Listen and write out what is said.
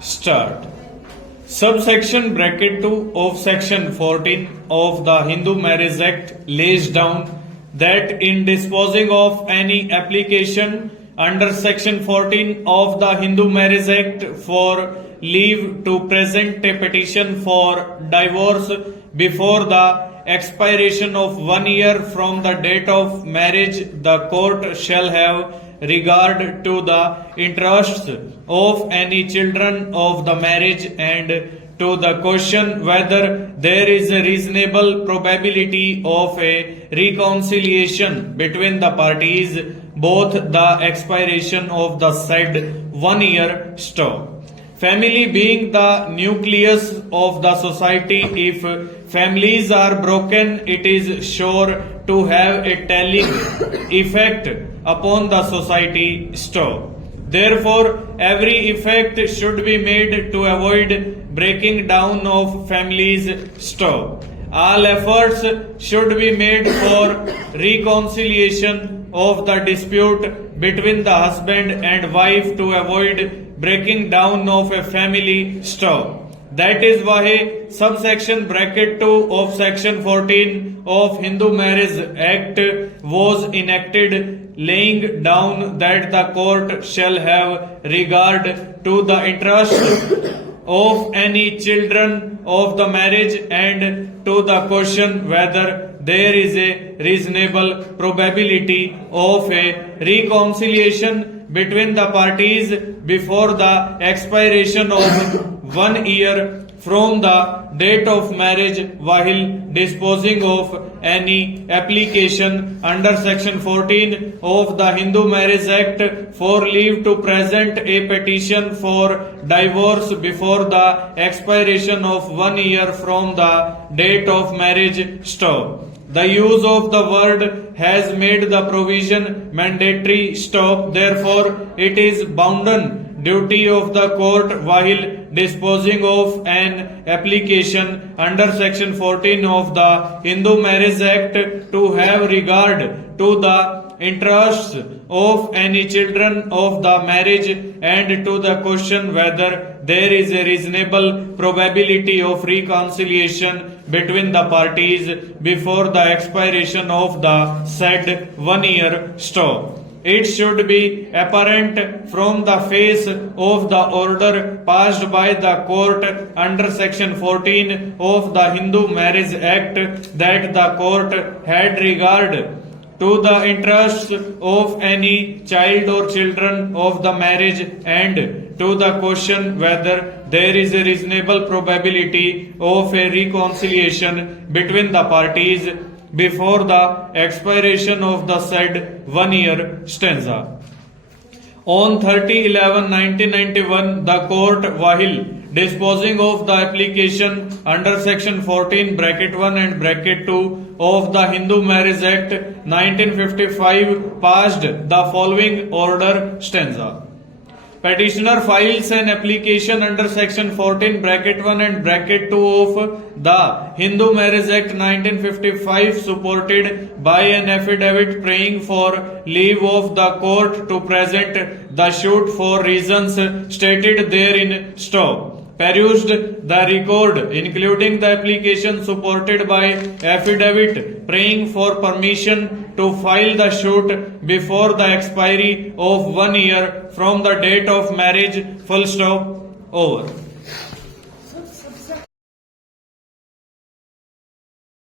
Start. Subsection bracket 2 of section 14 of the Hindu Marriage Act lays down that in disposing of any application under section 14 of the Hindu Marriage Act for leave to present a petition for divorce before the expiration of 1 year from the date of marriage, the court shall have regard to the interests of any children of the marriage and to the question whether there is a reasonable probability of a reconciliation between the parties, both the expiration of the said 1 year stop. Family being the nucleus of the society, if families are broken, it is sure to have a telling effect upon the society. Stop. Therefore, every effect should be made to avoid breaking down of families. Stop. All efforts should be made for reconciliation of the dispute between the husband and wife to avoid breaking down of a family. Stop. That is why subsection bracket 2 of section 14 of Hindu Marriage Act was enacted, laying down that the court shall have regard to the interest of any children of the marriage and to the question whether there is a reasonable probability of a reconciliation between the parties before the expiration of 1 year from the date of marriage, while disposing of any application under section 14 of the Hindu Marriage Act for leave to present a petition for divorce before the expiration of 1 year from the date of marriage. Stop. The use of the word has made the provision mandatory. Stop. Therefore, it is bounden duty of the court while disposing of an application under section 14 of the Hindu Marriage Act to have regard to the interests of any children of the marriage and to the question whether there is a reasonable probability of reconciliation between the parties before the expiration of the said 1 year. Stop. It should be apparent from the face of the order passed by the court under section 14 of the Hindu Marriage Act that the court had regard to the interests of any child or children of the marriage and to the question whether there is a reasonable probability of a reconciliation between the parties before the expiration of the said 1 year stanza. On 30/11/1991, the court, while disposing of the application under section 14 bracket 1 and bracket 2 of the Hindu Marriage Act 1955, passed the following order stanza. Petitioner files an application under section 14 bracket 1 and bracket 2 of the Hindu Marriage Act 1955 supported by an affidavit praying for leave of the court to present the suit for reasons stated therein. Stop. Perused the record including the application supported by affidavit praying for permission to file the suit before the expiry of 1 year from the date of marriage. Full stop. Over.